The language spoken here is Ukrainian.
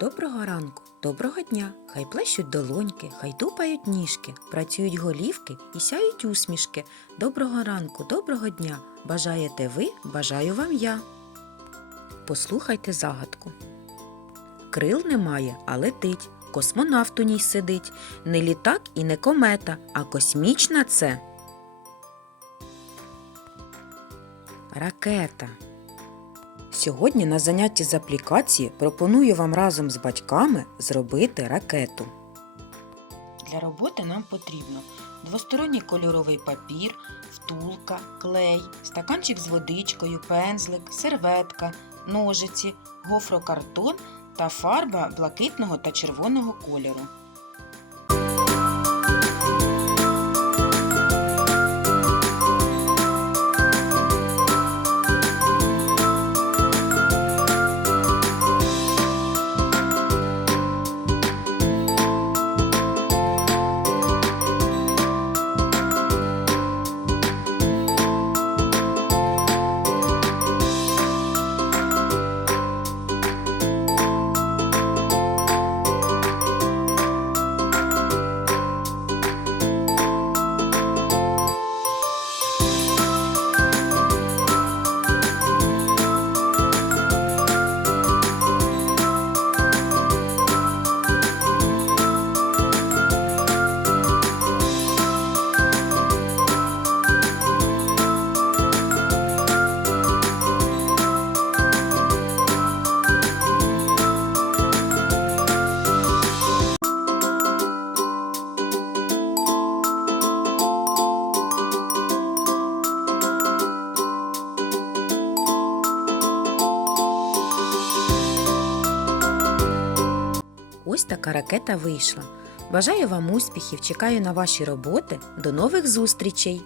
Доброго ранку, доброго дня. Хай плещуть долоньки, хай тупають ніжки, працюють голівки і сяють усмішки. Доброго ранку, доброго дня. Бажаєте ви, бажаю вам я. Послухайте загадку. Крил немає, а летить. Космонавт у ній сидить. Не літак і не комета, а космічна це. Ракета. Сьогодні на занятті з аплікації пропоную вам разом з батьками зробити ракету. Для роботи нам потрібно двосторонній кольоровий папір, втулка, клей, стаканчик з водичкою, пензлик, серветка, ножиці, гофрокартон та фарба блакитного та червоного кольору. Ось така ракета вийшла. Бажаю вам успіхів, чекаю на ваші роботи. До нових зустрічей!